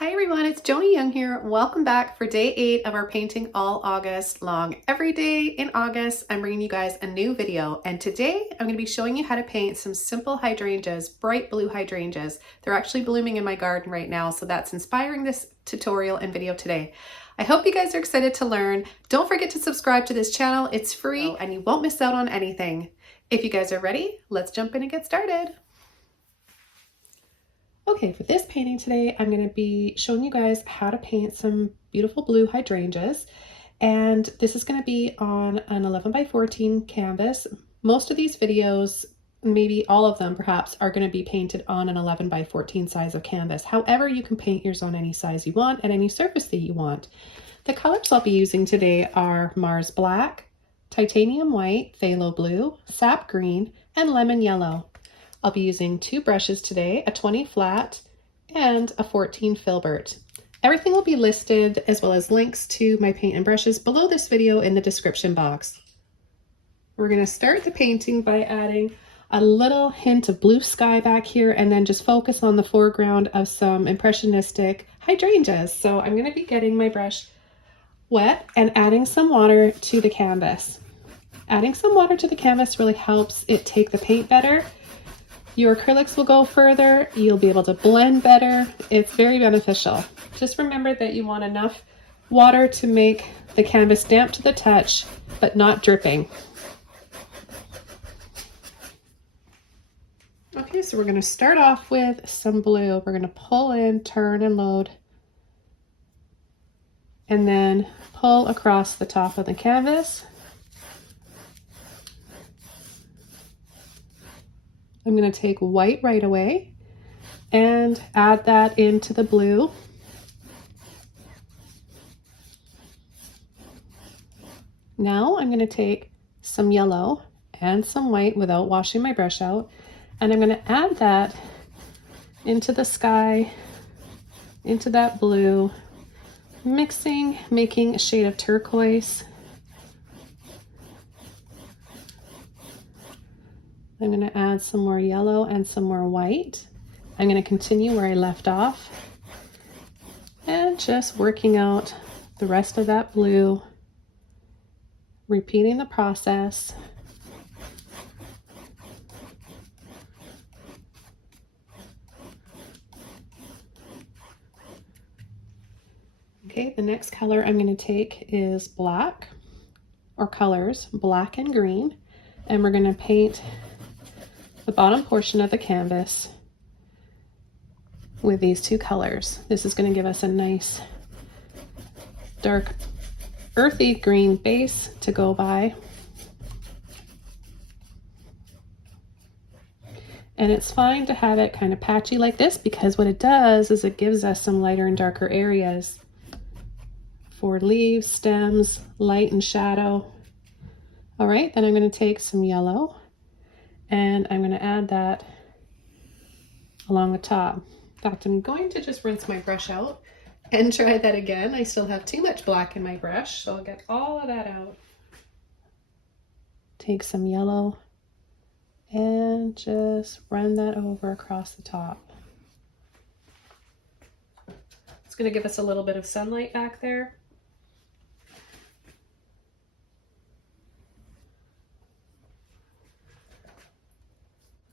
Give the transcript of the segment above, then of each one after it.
Hi everyone, it's Joni Young here. Welcome back for day 8 of our Painting All August long. Every day in August, I'm bringing you guys a new video, and today I'm going to be showing you how to paint some simple hydrangeas, bright blue hydrangeas. They're actually blooming in my garden right now, so that's inspiring this tutorial and video today. I hope you guys are excited to learn. Don't forget to subscribe to this channel. It's free and you won't miss out on anything. If you guys are ready, let's jump in and get started. Okay, for this painting today, I'm going to be showing you guys how to paint some beautiful blue hydrangeas. And this is going to be on an 11 by 14 canvas. Most of these videos, maybe all of them perhaps, are going to be painted on an 11 by 14 size of canvas. However, you can paint yours on any size you want and any surface that you want. The colors I'll be using today are Mars Black, Titanium White, Phthalo Blue, Sap Green, and Lemon Yellow. I'll be using 2 brushes today, a 20 flat and a 14 filbert. Everything will be listed as well as links to my paint and brushes below this video in the description box. We're going to start the painting by adding a little hint of blue sky back here and then just focus on the foreground of some impressionistic hydrangeas. So I'm going to be getting my brush wet and adding some water to the canvas. Adding some water to the canvas really helps it take the paint better. Your acrylics will go further, you'll be able to blend better. It's very beneficial. Just remember that you want enough water to make the canvas damp to the touch, but not dripping. Okay, so we're going to start off with some blue. We're going to pull in, turn, and load, and then pull across the top of the canvas. I'm going to take white right away and add that into the blue. Now I'm going to take some yellow and some white without washing my brush out, and I'm going to add that into the sky, into that blue, mixing, making a shade of turquoise. I'm going to add some more yellow and some more white. I'm going to continue where I left off and just working out the rest of that blue, repeating the process. Okay, the next color I'm going to take is black, or colors, black and green, and we're going to paint the bottom portion of the canvas with these 2 colors. This is going to give us a nice dark earthy green base to go by. And it's fine to have it kind of patchy like this, because what it does is it gives us some lighter and darker areas for leaves, stems, light and shadow. All right, then I'm going to take some yellow and I'm going to add that along the top. In fact, I'm going to just rinse my brush out and try that again. I still have too much black in my brush, so I'll get all of that out. Take some yellow and just run that over across the top. It's going to give us a little bit of sunlight back there.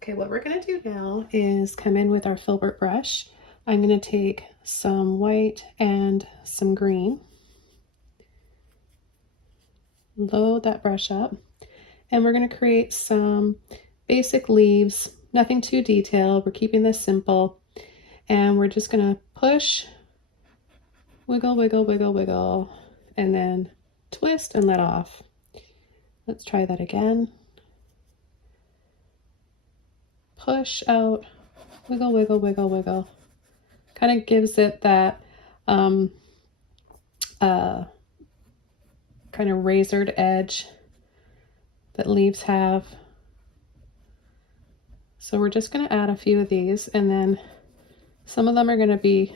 Okay, what we're going to do now is come in with our filbert brush. I'm going to take some white and some green, load that brush up, and we're going to create some basic leaves, nothing too detailed. We're keeping this simple, and we're just going to push, wiggle, wiggle, wiggle, wiggle, and then twist and let off. Let's try that again. Push out, wiggle, wiggle, wiggle, wiggle. Kind of gives it that kind of razored edge that leaves have. So we're just going to add a few of these, and then some of them are going to be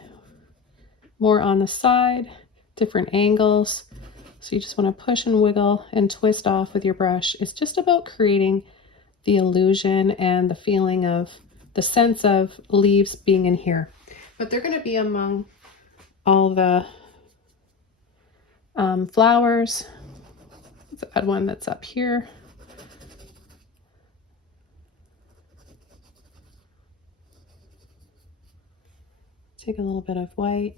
more on the side, different angles. So you just want to push and wiggle and twist off with your brush. It's just about creating the illusion and the feeling of the sense of leaves being in here. But they're going to be among all the flowers. Let's add one that's up here. Take a little bit of white.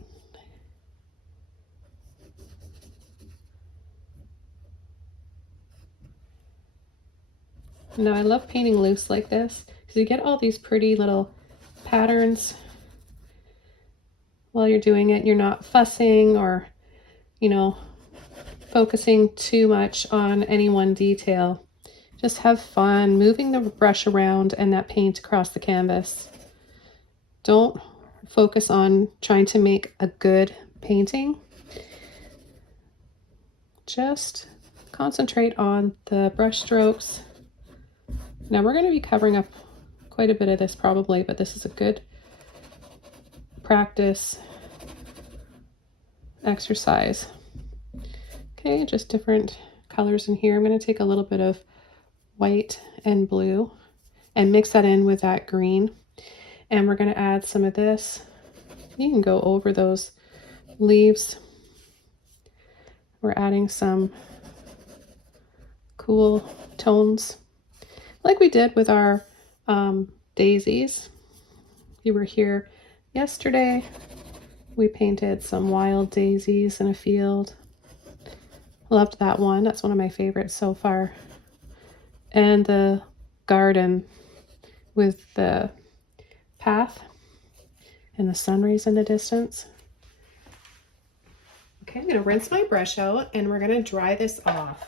Now I love painting loose like this because you get all these pretty little patterns while you're doing it. You're not fussing or, you know, focusing too much on any one detail. Just have fun moving the brush around and that paint across the canvas. Don't focus on trying to make a good painting. Just concentrate on the brush strokes. Now we're going to be covering up quite a bit of this probably, but this is a good practice exercise. Okay, just different colors in here. I'm going to take a little bit of white and blue and mix that in with that green. And we're going to add some of this. You can go over those leaves. We're adding some cool tones like we did with our daisies. If you were here yesterday, we painted some wild daisies in a field. Loved that one. That's one of my favorites so far. And the garden with the path and the sun rays in the distance. Okay, I'm going to rinse my brush out and we're going to dry this off.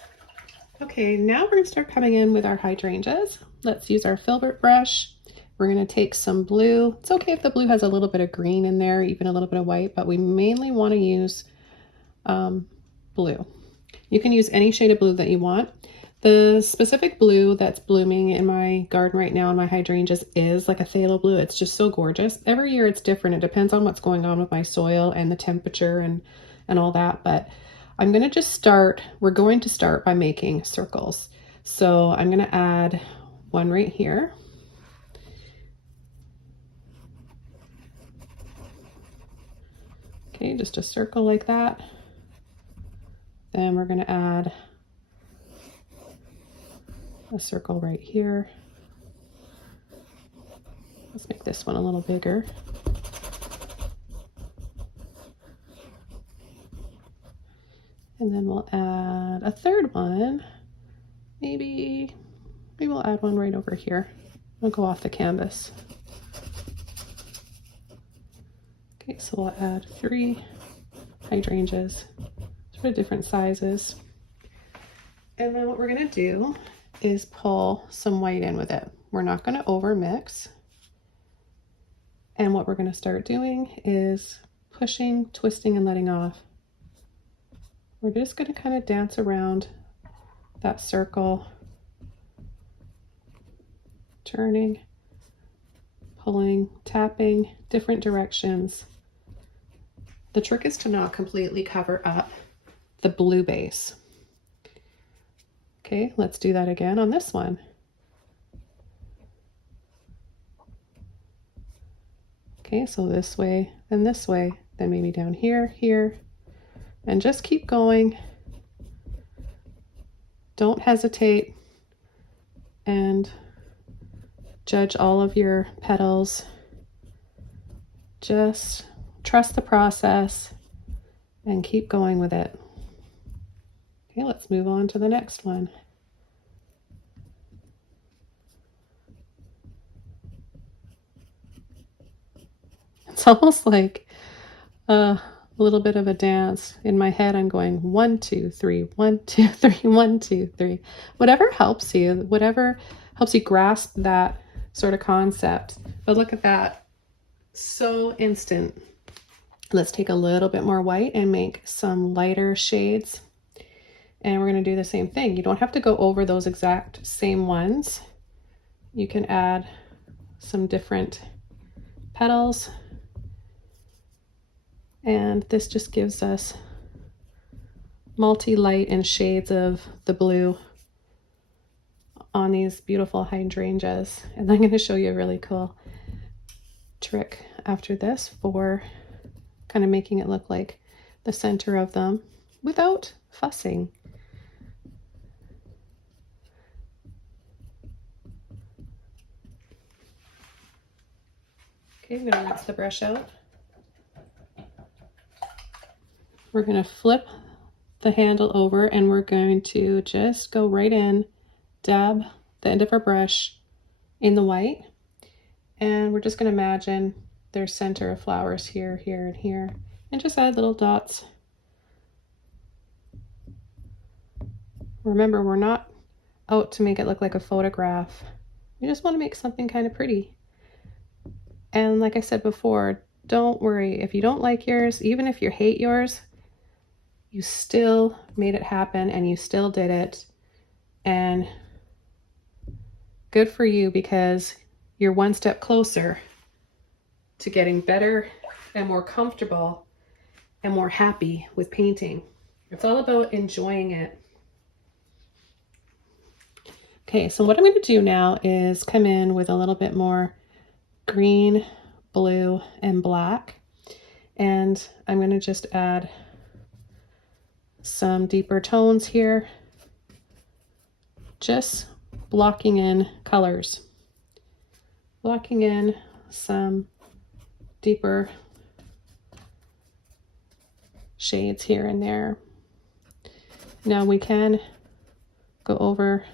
Okay, now we're going to start coming in with our hydrangeas. Let's use our filbert brush. We're going to take some blue. It's okay if the blue has a little bit of green in there, even a little bit of white, but we mainly want to use blue. You can use any shade of blue that you want. The specific blue that's blooming in my garden right now in my hydrangeas is like a phthalo blue. It's just so gorgeous. Every year it's different. It depends on what's going on with my soil and the temperature and all that. But I'm going to just start, we're going to start by making circles. So I'm going to add one right here. Okay, just a circle like that. Then we're going to add a circle right here. Let's make this one a little bigger. And then we'll add a third one. Maybe we'll add one right over here. We'll go off the canvas. Okay, so we'll add 3 hydrangeas, sort of different sizes. And then what we're going to do is pull some white in with it. We're not going to over mix. And what we're going to start doing is pushing, twisting, and letting off. We're just going to kind of dance around that circle, turning, pulling, tapping, different directions. The trick is to not completely cover up the blue base. Okay, let's do that again on this one. Okay, so this way, then maybe down here, here, and just keep going. Don't hesitate and judge all of your petals. Just trust the process and keep going with it. Okay, let's move on to the next one. It's almost like a little bit of a dance. In my head, I'm going 1, 2, 3, 1, 2, 3, 1, 2, 3. Whatever helps you, whatever helps you grasp that sort of concept. But look at that, so instant. Let's take a little bit more white and make some lighter shades. And we're going to do the same thing. You don't have to go over those exact same ones. You can add some different petals. And this just gives us multi-light and shades of the blue on these beautiful hydrangeas. And I'm going to show you a really cool trick after this for kind of making it look like the center of them without fussing. Okay, I'm gonna rinse the brush out. We're gonna flip the handle over and we're going to just go right in, dab the end of our brush in the white, and we're just gonna imagine there's center of flowers here, here, and here, and just add little dots. Remember, we're not out to make it look like a photograph. We just want to make something kind of pretty. And like I said before, don't worry if you don't like yours, even if you hate yours, you still made it happen and you still did it. And good for you, because you're one step closer to getting better and more comfortable and more happy with painting. It's all about enjoying it. Okay, so what I'm going to do now is come in with a little bit more green, blue, and black. And I'm going to just add some deeper tones here, just blocking in colors, blocking in some deeper shades here and there. Now we can go over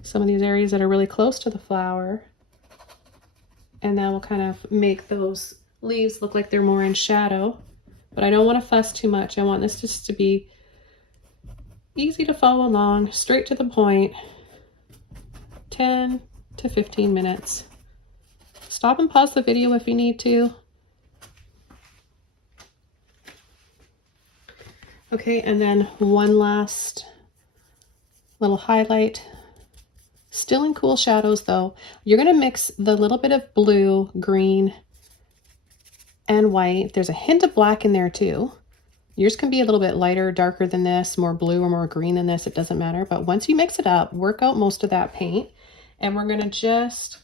some of these areas that are really close to the flower, and that will kind of make those leaves look like they're more in shadow. But I don't want to fuss too much. I want this just to be easy to follow along, straight to the point, 10 to 15 minutes. Stop and pause the video if you need to. Okay, and then one last little highlight. Still in cool shadows though. You're gonna mix the little bit of blue, green, and white. There's a hint of black in there too. Yours can be a little bit lighter, darker than this, more blue or more green than this, it doesn't matter. But once you mix it up, work out most of that paint, and we're gonna just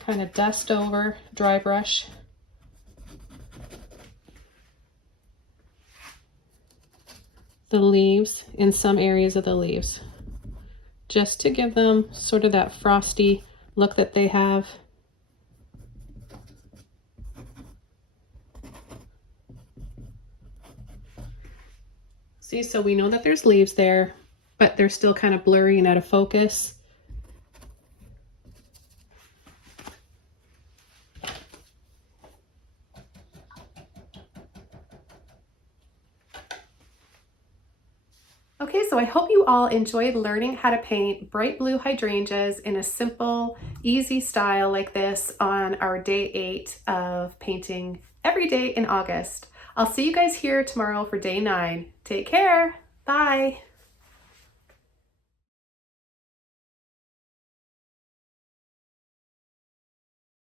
kind of dust over, dry brush. The leaves in some areas of the leaves, just to give them sort of that frosty look that they have. See, so we know that there's leaves there, but they're still kind of blurry and out of focus. Okay, so I hope you all enjoyed learning how to paint bright blue hydrangeas in a simple, easy style like this on our day 8 of painting every day in August. I'll see you guys here tomorrow for day 9. Take care. Bye.